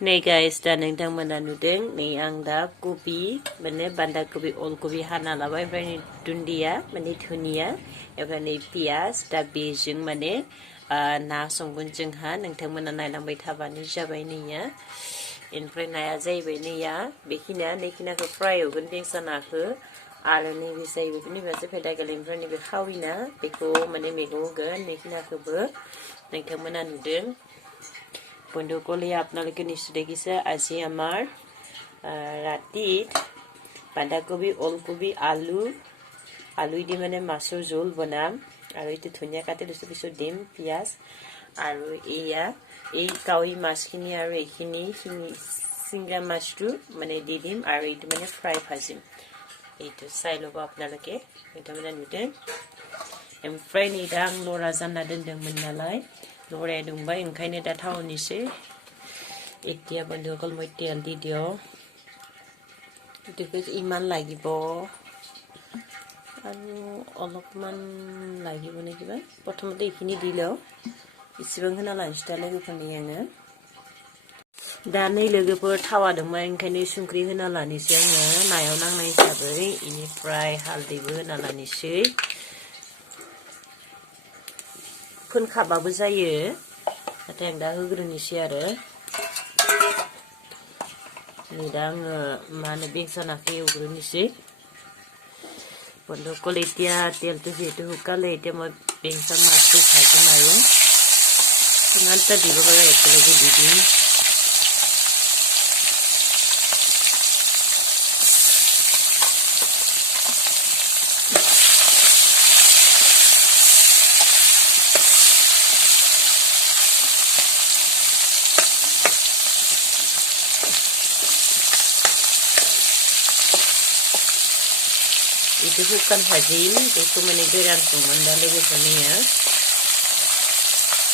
Này guys, दा नोंथांमोना नुदों नै आं दा कबि माने बान्दा कबि अलकबि हाना लाबाय ओमफ्राय नै दुन्दिया माने धुनिया ओमफ्राय नै पियास दा बेजों माने ना संगोन जोंहा नोंथांमोना नायलांबाय थाबानो जाबाय नैया ओमफ्राय नाया जाहैबाय नैया बेखिनिखौ फ्राय एवगोन बेंसा नाखौ आरो नैबे जाहैबाय नैबेसो फेदागोल ओमफ्राय नैबे खाविना बेखौ माने मैगं होगोन बेखिनिखौबो नोंथांमोना नुदों বন্ধুসকলে আপোনালোকে নিশ্চয় দেখিছে আজি আমাৰ ৰাতিত বান্ধাকবি ওলকবি আলু দি মানে মাছৰ জোল বনাম আৰু এইটো ধুনীয়া কাটি লৈছোঁ পিছত দিম পিঁয়াজ আৰু এই কাৱৈ মাছখিনি আৰু এইখিনি চিংৰা মাছটো মানে দি দিম আৰু এইটো মানে ফ্ৰাই ভাজিম এইটো চাই ল'ব আপোনালোকে নोंथांमोना नुदों ओमफ्राय नै दा आं लरा जानना दोनदोंमोन नालाय लराया दुंबाय ओंखायनो दा थावनोसै এতিয়া বন্ধুসকল মই তেল দি দিওঁ এইটোকে ইমান লাগিব আৰু অলপমান লাগিব নে কিবা প্ৰথমতে এইখিনি দি লওঁ इसिबां होना लानोसै दा लोगोफोरनि आङो दा नै लोगोफोर थावा दंमोन ओंखायनो संख्रि होना लानोसै आङो नायाव नांनाय हिसाबै इनिफ्राय हालदैबो होना लानोसै फोनखाबाबो जायो नाथाय आं दा होग्रोनोसै आरो नै दा आङो मा होनो बेंसा नाखौ एवग्रोनोसै বন্ধুসকল এতিয়া তেলটো যিহেতু শুকালে এতিয়া মই বেংচা মাছটো ভাজিম আৰু কিমানটা দিব পাৰো একেলগে দি দিম itu bukan hajim itu menegeran cuman dah logofonia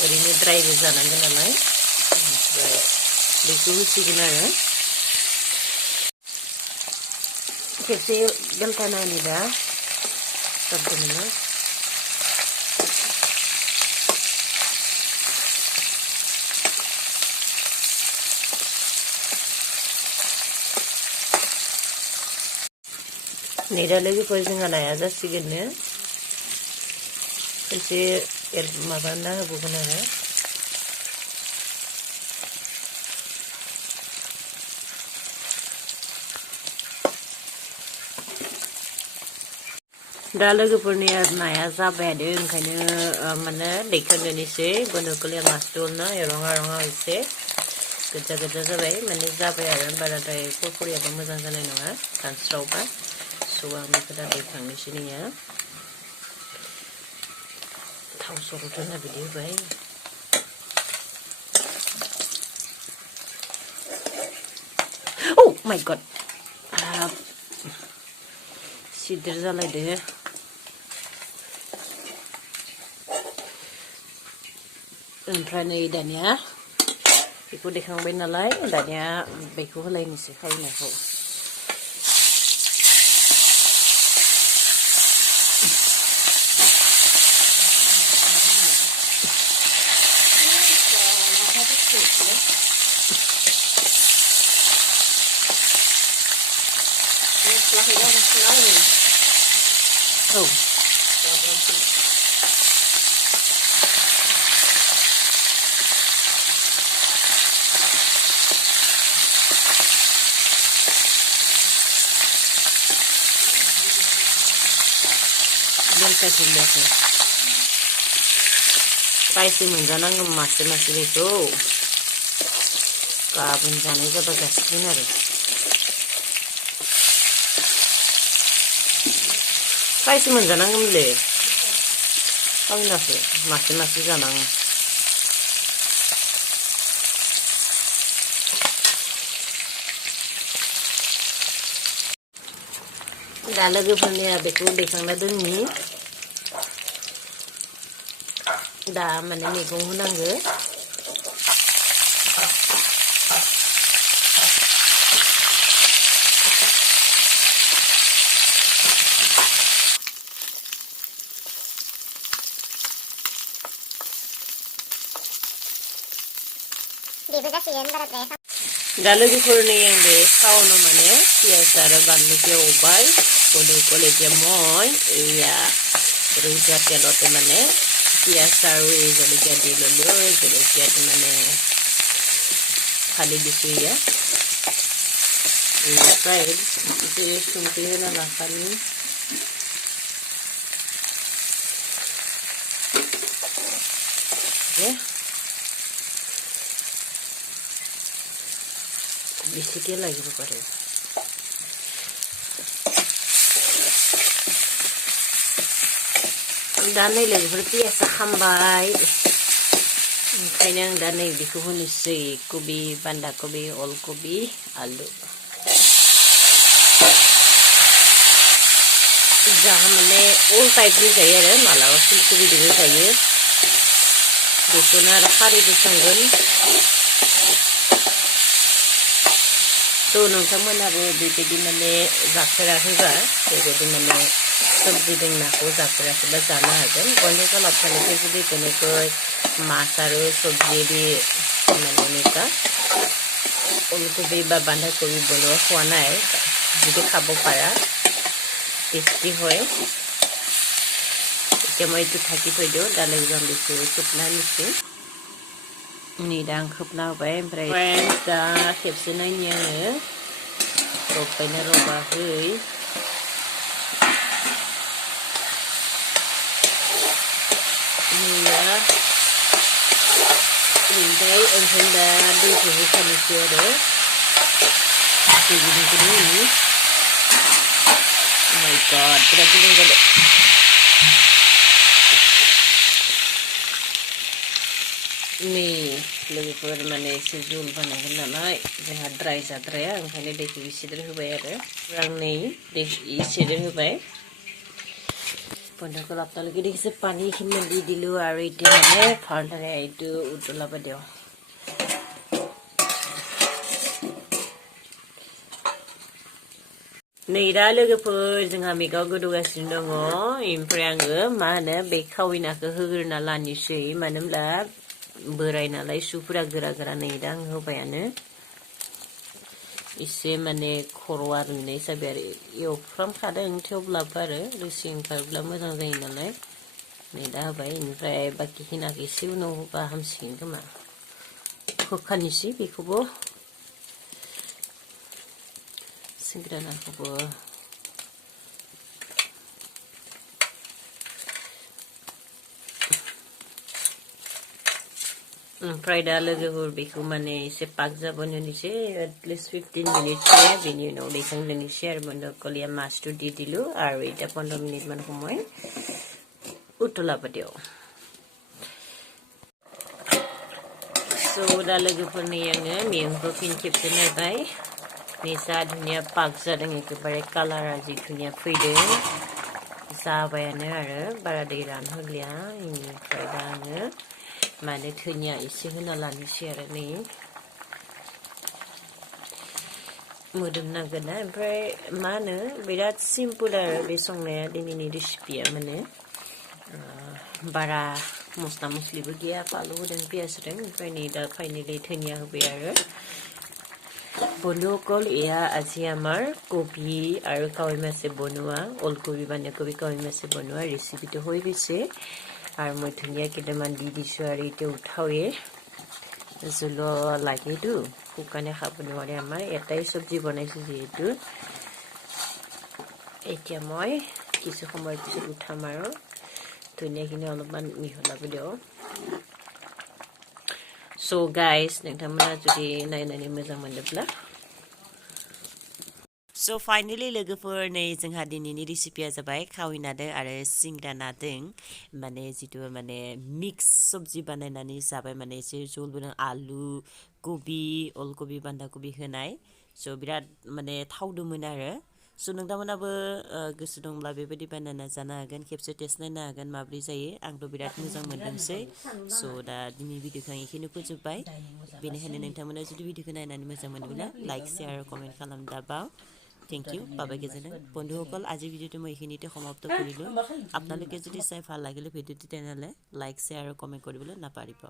ini dry जानांगोन नालाय ओमफ्राय बेखौ होसिगोन आरो खेबसे बेलथायनानै दा सबखौनो नै दा लोगोफोर जोंहा नाया जासिगोननो एसे माबाना होबावगोन आरो दा लोगोफोरनि नाया जाबायानो ओंखायनो माने दैखांनोसै बन्दुकलिया मासदुलना रङा एसे गोजा जाबाय माने जाबाय आरो बाराद्राय फुरफुरियाबो मोजां जानाय नङा सानस्रावबा आं बेखौ दा दैखांनोसै नोङो थाव सर'थोना बिदि होबाय oh my god सिदोर जालायदो ओमफ्राय नै दानिया बेखौ दैखांबाय नालाय दानिया बेखौ होलायनोसै खावनायखौ oh beltatilasi spicy मोनजानांगौ मासे बेखौ गाबोन जानाय जाबा जासिगोन आरो spicy मोनजानांगौमोनलै आंनासो मासे जानाङो दा लोगोफोरनिया बेखौ दैखांना दोननि दा माने मैगं होनांगो Di bekas sih, barat deh. दालोगिफोर नै आं बे थावनो माने पियाज आरो बानलुखौ एवबाय बड'कल এতিয়া মই এয়া ৰৈজা তেলতে মানে পিয়াজ আৰু এই জলকীয়া দি ল'লো জলকীয়াটো মানে খালি দিছো ইয়া फ्राय जे संख्रि होना लाखानि बेसिके লাগিব পাৰে दा नै लोगोफोर पियासा खामबाय ओंखायनो आं दा नै बेखौ होनोसै कबि बान्दा कबि अलकबि आलु जहाँ माने अल टाइपनि जायो आरो मालाबा फुलकबिजोंबो जायो बेखौनो आरो खारैबो संगोन थ' नोंथांमोनहाबो बेबायदि माने जाफेराखैबा बेबायदि माने सबजिजों नाखौ जाफेराखैबा जानो हागोन बन्धुखौ लाबोनानै जुदि তেনেকৈ माছ आरो सबजी बे माने का अलकबि বা বান্ধাকবি বনোৱা খোৱা নাই যদি খাব পাৰা টেষ্টি হয় এতিয়া মই এইটো ঢাকি থৈ দিওঁ দালি যাম বেছি खोबना होनोसै नै दा आं खोबना होबाय ओमफ्राय दा खेबसे नायनि आङो रबबायना रबाखै नैया ओमफ्राय ओंखाम दा दैखौ होखानोसै आरो दै गुदुंखौनो होनि Oh my god, berat gini gede. Nih, लोगोफोर माने एसे जुल बानायगोन नालाय जोंहा ड्राय जाद्राया ओंखायनो दैखौ इसेद्राय होबाय आरो आं नै दै इसेद्राय होबाय बन्धाखौ लाबोनानै देखिছে পানী খিনি দি দিলো আৰু এতিয়া মানে ভালদৰে এইটো উতলাব দিওঁ नै दा लोगोफोर जोंहा मेगाव गोदौगासिनो दङ ओमफ्राय आङो मा होनो बे खाविनाखौ होग्रोना लानोसै मानो होनब्ला बोराय नालाय सुफोरा गोरा गोरा नै दा आं होबायानो इसे माने खर'आ रुइनाय जाबाय आरो एवफ्रामखादों थेवब्लाबो आरो रोसि ओंखारब्ला मोजां जायो नालाय नै दा होबाय ओमफ्राय बाकिखिनाखौ एसे उनाव होबा हामसिगोन खोमा होखानोसै बेखौबो सिंग्रानाखौबो ओमफ्राय दा लोगोफोर बेखौ माने एसे पाक जाबोनोसै एटलिस्ट 15 मिनिटसो बेनि उनाव दैखांनोसै आरो बन्धकलिया माছটো দি দিলো আৰু এটা 15 মিনিট মান সময় উতলাব দিও সো दा लोगोफोर नै आङो मैगंखौ फिन खेबसे नायबाय निसा धुनिया पाक जादों एकेबारे कालारा जि धुनिया फैदों जाबायानो आरो बारा दै रानहोलिया इनिफ्राय दा आङो माने धुनिया एसे होना लानोसै आरो नै मोदोमनांगोन ना ओमफ्राय मा होनो बिराद सिम्पोल आरो बे संनाया दिनैनि रेसिपिया माने बारा मस्ला मस्लिबो गैया फालौ होदों पियाज होदों ओमफ्राय नै दा फाइनेलि धुनिया होबाय आरो বন্ধুসকল এয়া আজি আমাৰ কবি আৰু কাৱৈ মাছে বনোৱা অলকবি বান্ধাকবি কাৱৈ মাছে বনোৱা ৰেচিপিটো হৈ গৈছে আৰু মই ধুনীয়া কেইটামান দি দিছোঁ আৰু এতিয়া উঠাওয়ে জোল লাগেতো শুকানে খাব নোৱাৰে আমাৰ এটাই চব্জি বনাইছোঁ যিহেতু এতিয়া মই কিছু সময় পিছত উঠাম আৰু ধুনীয়াখিনি অলপমান মিহলাব দিওঁ So guys, नोंथांमोना जुदि नायनानै मोजां मोनोब्ला So finally लोगोफोर नै जोंहा दिनैनि रेसिपिया जाबाय खाविनादों आरो सिंग्रा नादों माने जितु माने मिक्स सब्जी बानायनानै जाबाय माने एसे झोल बोनो आलु कबि अलकबि बान्धाकबि होनाय so बिराद माने थावदोंमोन आरो so नोंथांमोनाबो गोसो दंब्ला बेबायदि बानायना जानो हागोन खेबसे टेस्ट नायनो हागोन माब्रै जायो आंथ' बिराद मोजां मोनदोंसै so दा दिनै भिडिअखौ आं एखिनि फोजोबबाय बेनिखायनो नोंथांमोना जुदि भिडिअखौ नायनानै मोजां मोनोब्ला लाइक शेयार आरो कमेन्ट खालाम दाबाव थैंक यू बाबाय गोजोनथों बন্ধুসকল আজি ভিডিঅ'টো মই এইখিনিতে সমাপ্ত কৰিলোঁ আপোনালোকে যদি চাই ভাল লাগিলে ভিডিঅ'টো তেনেহ'লে লাইক শ্বেয়াৰ আৰু কমেণ্ট কৰিবলৈ নাপাহৰিব